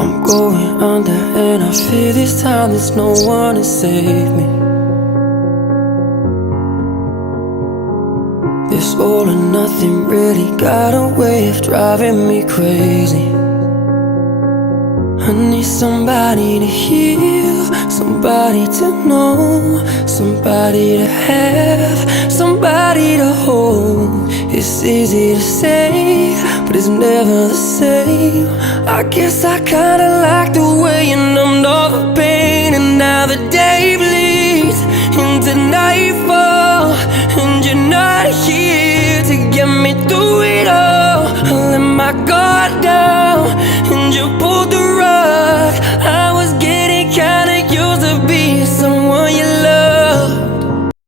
I'm going under and I fear this time there's no one to save me. This all or nothing really got a way of driving me crazy. I need somebody to heal, somebody to know, somebody to have, somebody to hold. It's easy to say, but it's never the same. I guess I kinda like the way you numbed all the pain. And now the day bleeds into nightfall, and you're not here to get me through it all. I let my guard down, and you pulled